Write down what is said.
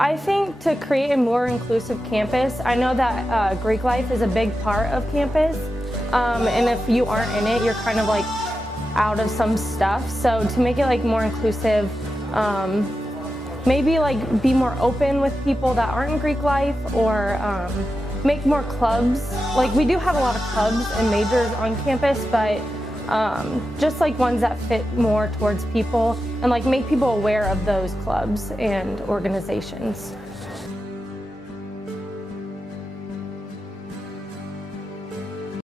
I think to create a more inclusive campus, I know that Greek life is a big part of campus, and if you aren't in it, you're kind of like out of some stuff. So to make it like more inclusive, maybe like be more open with people that aren't in Greek life, or make more clubs. Like we do have a lot of clubs and majors on campus, but just like ones that fit more towards people, and like make people aware of those clubs and organizations.